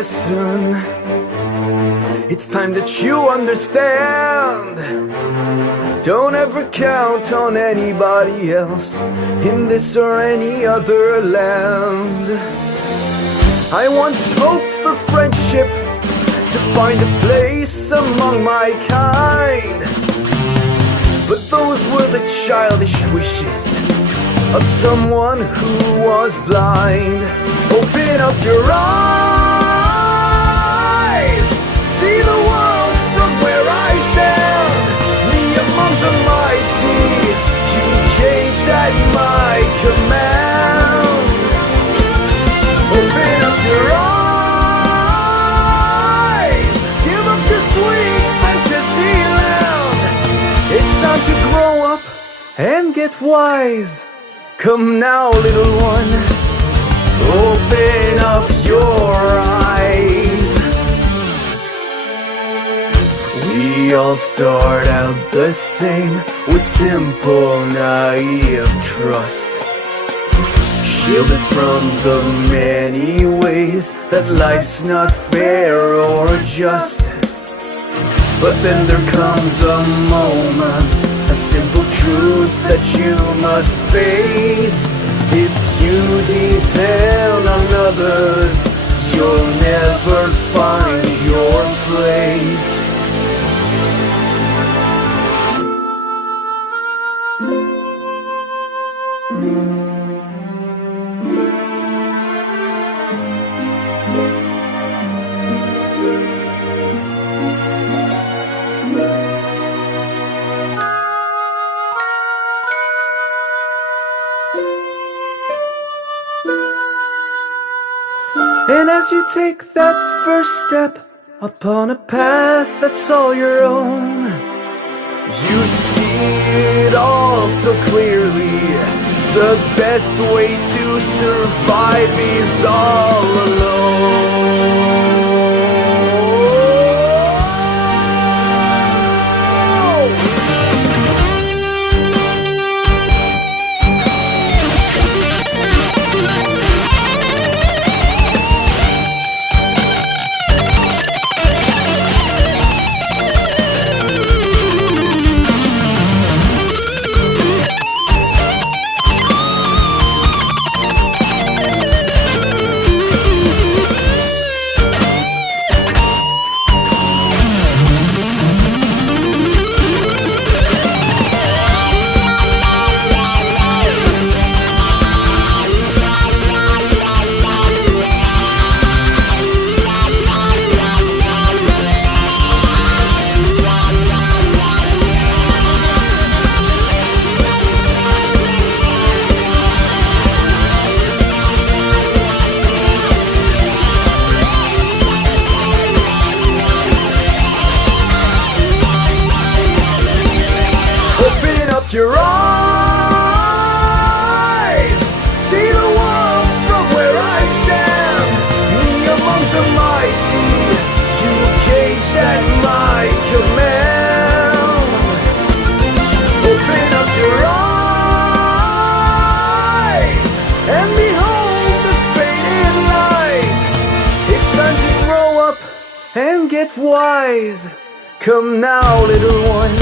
lesson. It's time that you understand. Don't ever count on anybody else in this or any other land. I once hoped for friendship, to find a place among my kind, but those were the childish wishes of someone who was blind. Open up your eyes, see the world from where I stand. Me among the mighty, you caged at my command. Open up your eyes, give up the sweet fantasy land. It's time to grow up and get wise. Come now, little one, open up your eyes. We all start out the same, with simple, naive trust, shielded from the many ways that life's not fair or just. But then there comes a moment, a simple truth that you must face. If you depend on others, you'll never find your place. And as you take that first step upon a path that's all your own, you see it all so clearly. The best way to survive is all alone. Your eyes, see the world from where I stand. Me among the mighty, you caged at my command. Open up your eyes and behold the faded light. It's time to grow up and get wise. Come now, little one,